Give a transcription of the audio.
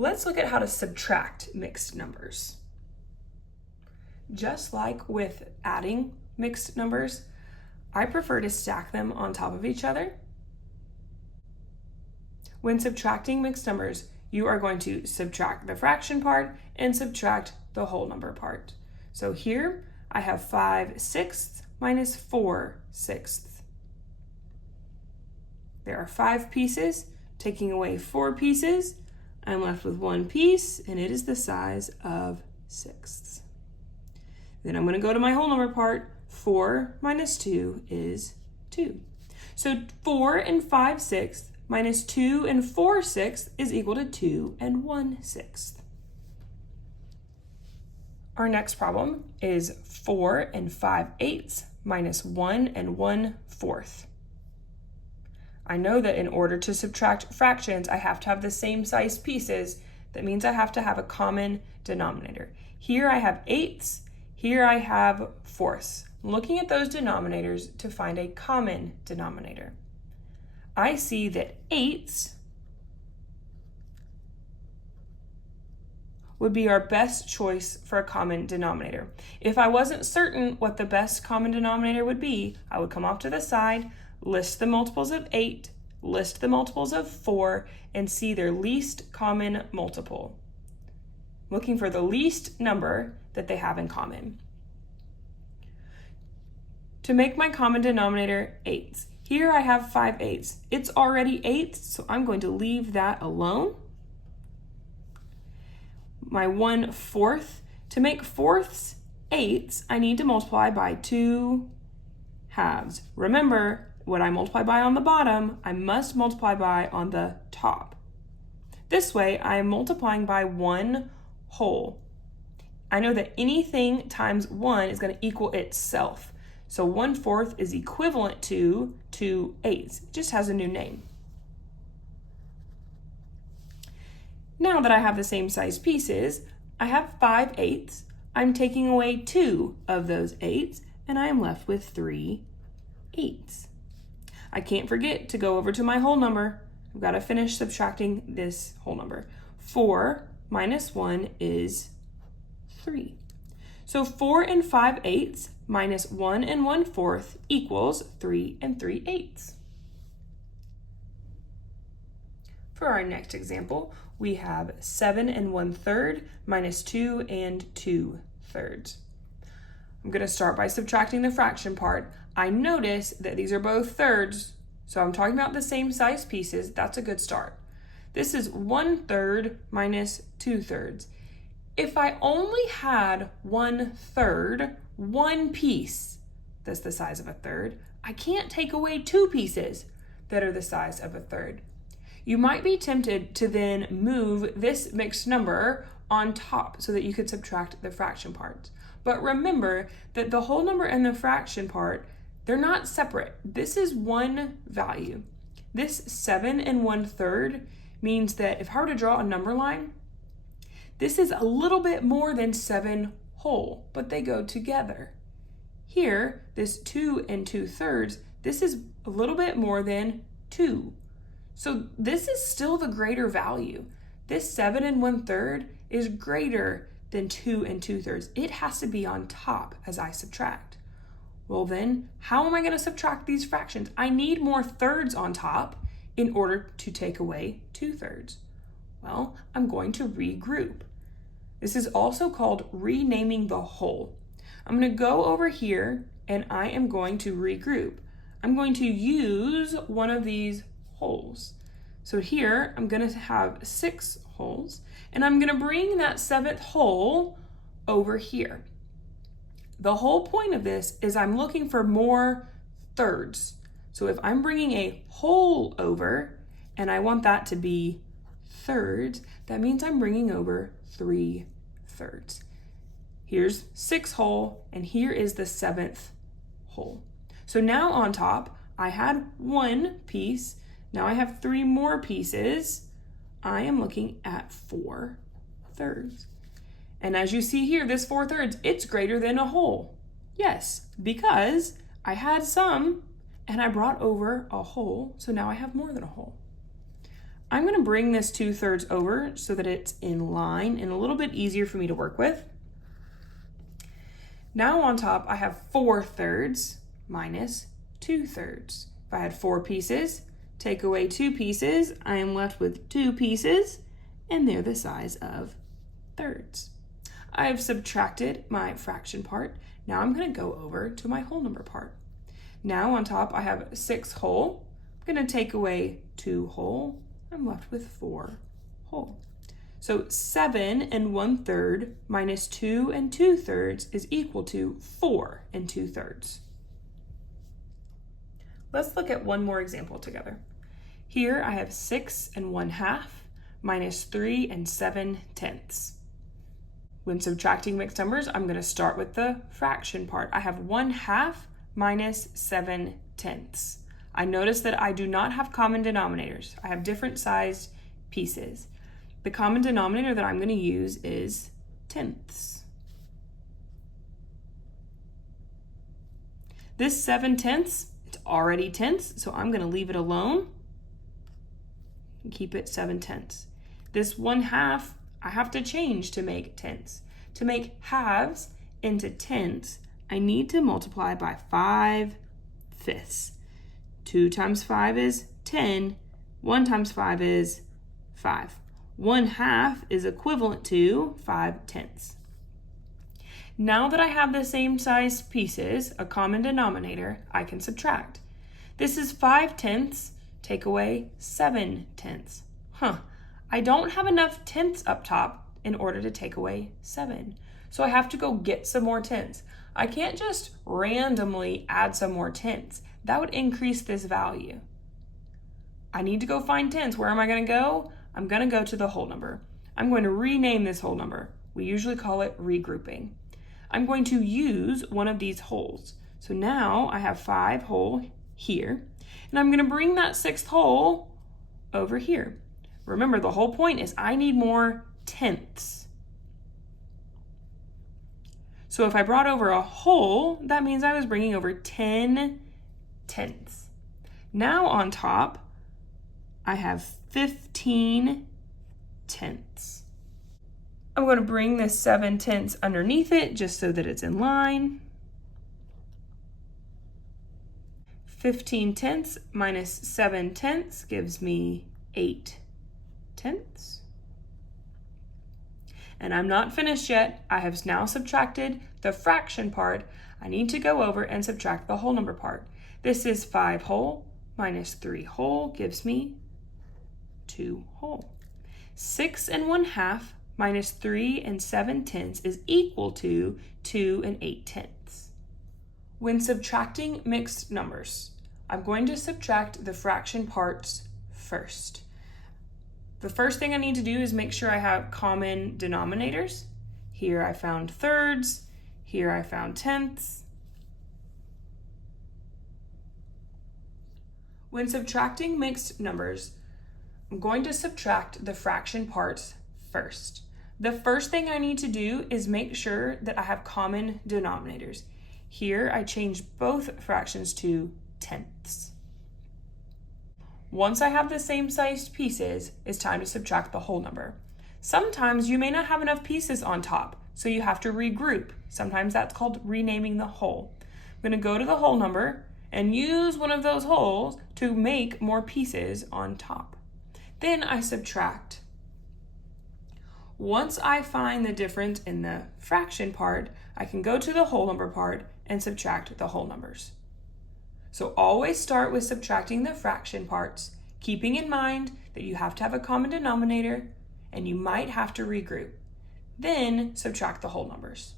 let's look at how to subtract mixed numbers. Just like with adding mixed numbers, I prefer to stack them on top of each other. When subtracting mixed numbers, you are going to subtract the fraction part and subtract the whole number part. So here I have 5/6 minus 4/6. There are 5 pieces. Taking away 4 pieces, I'm left with 1 piece, and it is the size of 6. Then I'm going to go to my whole number part. 4 minus 2 is 2. So 4 and 5/6 minus 2 and 4/6 is equal to 2 and 1/6. Our next problem is 4 and 5/8 minus 1 and 1/4. I know that in order to subtract fractions, I have to have the same size pieces. That means I have to have a common denominator. Here I have eighths, here I have fourths. Looking at those denominators to find a common denominator. I see that eighths would be our best choice for a common denominator. If I wasn't certain what the best common denominator would be, I would come off to the side, list the multiples of 8, list the multiples of 4, and see their least common multiple. Looking for the least number that they have in common. To make my common denominator eighths, here I have 5/8. It's already eighths, so I'm going to leave that alone. My 1/4, to make fourths eighths, I need to multiply by 2 halves. Remember, what I multiply by on the bottom, I must multiply by on the top. This way, I am multiplying by 1 whole. I know that anything times 1 is going to equal itself. So 1/4 is equivalent to 2/8. It just has a new name. Now that I have the same size pieces, I have 5/8. I'm taking away 2 of those 8s, and I am left with 3/8. I can't forget to go over to my whole number. I've got to finish subtracting this whole number. 4 minus 1 is 3. So 4 and 5/8 minus 1 and 1/4 equals 3 and 3/8. For our next example, we have 7 and 1/3 minus 2 and 2/3. I'm going to start by subtracting the fraction part. I notice that these are both thirds, so I'm talking about the same size pieces. That's a good start. This is 1/3 minus 2/3. If I only had 1/3, one piece that's the size of a third, I can't take away 2 pieces that are the size of a third. You might be tempted to then move this mixed number on top so that you could subtract the fraction parts. But remember that the whole number and the fraction part, they're not separate. This is one value. This 7 and 1/3 means that if I were to draw a number line, this is a little bit more than 7 whole, but they go together. Here, this 2 and 2/3, this is a little bit more than 2. So this is still the greater value. This 7 and 1/3 is greater than 2 and 2/3. It has to be on top as I subtract. Well then, how am I going to subtract these fractions? I need more thirds on top in order to take away 2/3. Well, I'm going to regroup. This is also called renaming the whole. I'm going to go over here and I am going to regroup. I'm going to use one of these wholes. So here I'm going to have 6 wholes, and I'm going to bring that 7th whole over here. The whole point of this is I'm looking for more thirds. So if I'm bringing a whole over and I want that to be thirds, that means I'm bringing over 3/3. Here's 6 whole, and here is the 7th whole. So now on top, I had 1 piece. Now I have 3 more pieces. I am looking at 4/3. And as you see here, this 4/3, it's greater than a whole. Yes, because I had some and I brought over a whole, so now I have more than a whole. I'm going to bring this 2/3 over so that it's in line and a little bit easier for me to work with. Now on top, I have 4/3 minus 2/3. If I had 4 pieces, take away 2 pieces, I am left with 2 pieces, and they're the size of thirds. I have subtracted my fraction part. Now I'm going to go over to my whole number part. Now on top, I have 6 whole. I'm going to take away 2 whole. I'm left with 4 whole. So 7 1/3 minus 2 2/3 is equal to 4 2/3. Let's look at one more example together. Here I have 6 1/2 minus 3 7/10. When subtracting mixed numbers, I'm going to start with the fraction part. I have 1/2 minus 7/10. I notice that I do not have common denominators. I have different sized pieces. The common denominator that I'm going to use is tenths. This 7/10, it's already tenths, so I'm going to leave it alone and keep it 7/10. This 1/2, I have to change to make tenths. To make halves into tenths, I need to multiply by 5/5. 2 times 5 is 10. 1 times 5 is 5. 1/2 is equivalent to 5/10. Now that I have the same size pieces, a common denominator, I can subtract. This is 5/10, take away 7/10. I don't have enough tenths up top in order to take away 7. So I have to go get some more tenths. I can't just randomly add some more tenths. That would increase this value. I need to go find tenths. Where am I going to go? I'm going to go to the whole number. I'm going to rename this whole number. We usually call it regrouping. I'm going to use one of these wholes. So now I have 5 whole here, and I'm going to bring that 6th whole over here. Remember, the whole point is I need more tenths. So if I brought over a whole, that means I was bringing over 10 tenths. Now on top, I have 15 tenths. I'm going to bring this 7/10 underneath it just so that it's in line. 15/10 minus 7/10 gives me 8/10. And I'm not finished yet. I have now subtracted the fraction part. I need to go over and subtract the whole number part. This is 5 whole minus 3 whole gives me 2 whole. 6 1/2 minus 3 7/10 is equal to 2 8/10. When subtracting mixed numbers, I'm going to subtract the fraction parts first. The first thing I need to do is make sure I have common denominators. Here I found thirds, here I found tenths. When subtracting mixed numbers, I'm going to subtract the fraction parts first. The first thing I need to do is make sure that I have common denominators. Here I change both fractions to tenths. Once I have the same sized pieces, it's time to subtract the whole number. Sometimes you may not have enough pieces on top, so you have to regroup. Sometimes that's called renaming the whole. I'm going to go to the whole number and use one of those wholes to make more pieces on top. Then I subtract. Once I find the difference in the fraction part, I can go to the whole number part and subtract the whole numbers. So always start with subtracting the fraction parts, keeping in mind that you have to have a common denominator and you might have to regroup. Then subtract the whole numbers.